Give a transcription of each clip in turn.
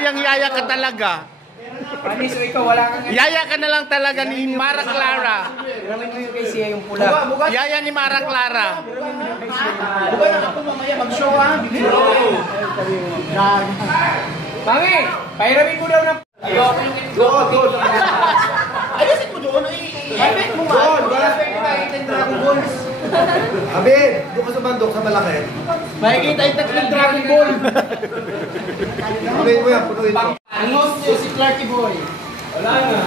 Yayang-yaya ka talaga. Panis, o ikaw, wala kang... Yaya ka na lang talaga ni Mara Clara. Gawin mo yung kay Sia yung pula. Yaya ni Mara Clara. Buka na ako mamaya mag-show ha. Mami, pahiramin mo daw na... Ayasin mo doon ay... Habit mo man. Dragon Balls. Abid, doon ka sa bandok sa malaki. Makikita yung tatlong Dragon Ball. Punuin mo yan, punuin mo. Angos niyo si Clarky Boy. Wala na.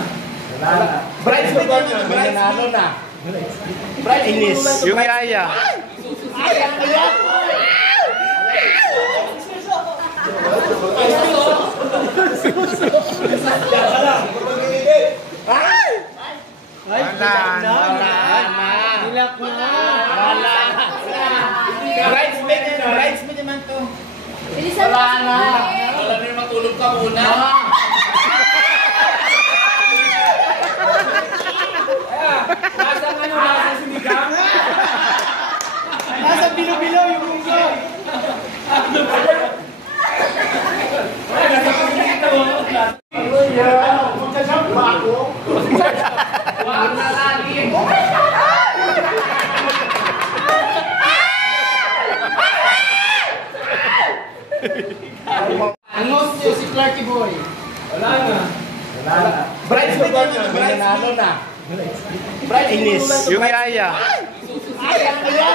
Bridesmaid na yun. Nanalo na. Inis. Yung yaya. Hilak na. Bridesmaid naman to. Wala na. Wala na matulog ka muna. Nasa ano, nasa sinigang? Nasa bilo-bilo yung mundo. Magkasama ba ako? Wala na lagi. Angos niyo si Clarky Boy. Wala na. Bridesmaid na yun. Nanalo na. Inis. Yung yaya. Hilak na.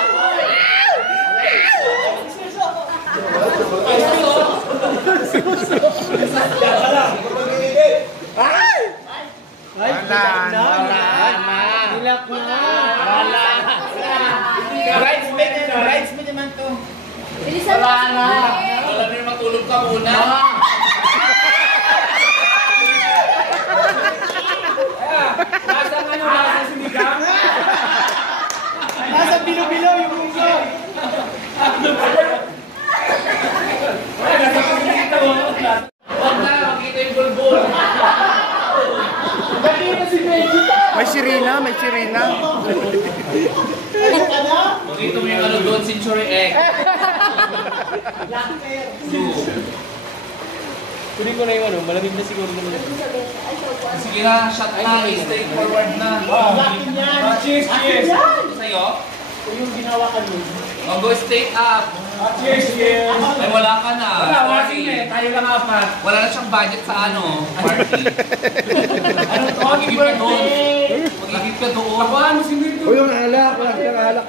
Bridesmaid naman to. Wala na. Wala na matulog ka muna. Nasa ano, nasa sinigang? Nasa bilo-bilo yung mundo. Huwag na, makita yung bulbul. May sirina, may sirina. Makita mo yung ano doon, Century Egg. Kunin ko na yung ano, malamig na siguro naman. Sige na, shot na, straight forward na. Cheers, cheers! Sa'yo? Yung ginawa ka nun. Oh, go straight up. Cheers, cheers! Ay, wala ka na. Wala kasi tayo lang apat. Wala na siyang budget sa ano, party. Magigip ka doon. Magigip ka doon. Takuhan mo si Mirko. O yung alak, wala kang alak.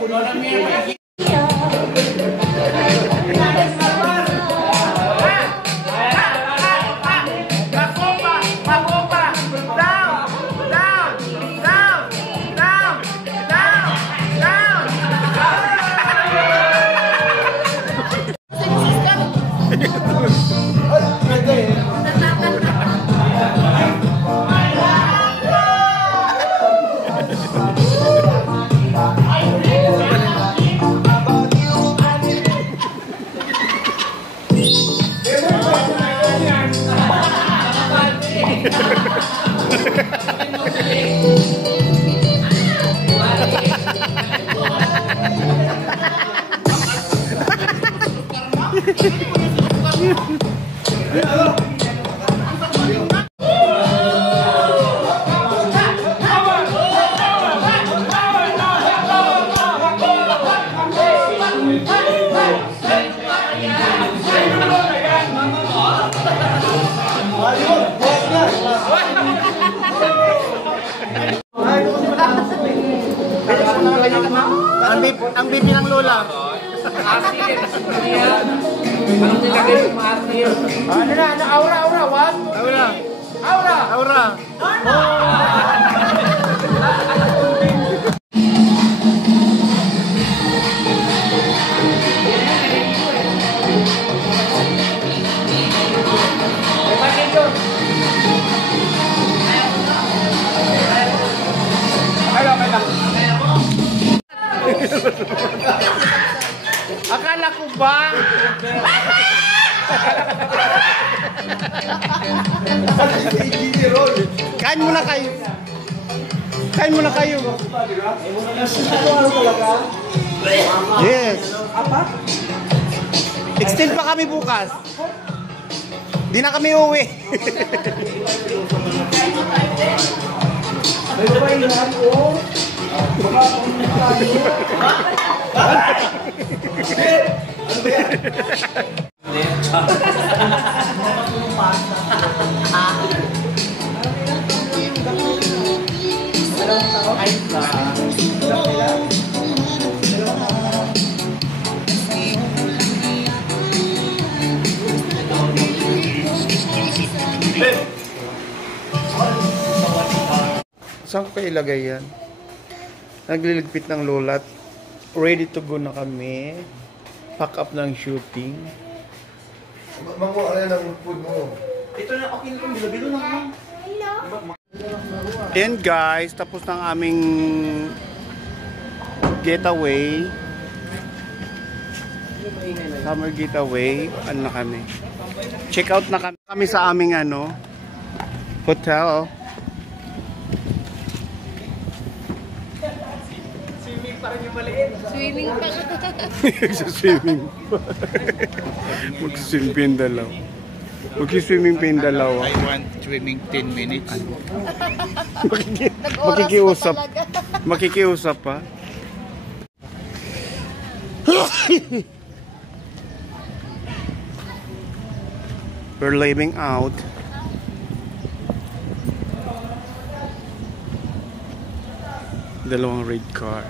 Ang bibi ng lola. Asin. Anong nilagay yung asin? Ano na, aura, what? Aura. Aura! Aura. Akala ko ba? Kain muna kayo. Kain muna kayo. Yes. Extend pa kami bukas. Di na kami uwi. May babayihan o. Baka kung tayo. Ano ba yan? Saan ko kayo ilagay yan? Nagliligpit ng lulat. Ready to go na kami. Pack up ng shooting. Manguha ka na ng food mo. Ito na, okay na itong bilo-bilo na naman. Ayan guys, tapos ng aming getaway. Summer getaway. Ano na kami? Check out na kami sa aming hotel. Swimming pa. Swimming pa. Mag-swimming pa yung dalaw. Mag-swimming pa yung dalawa. I want swimming 10 minutes. Makikiusap. Makikiusap pa. We're leaving out. Dalawang red car.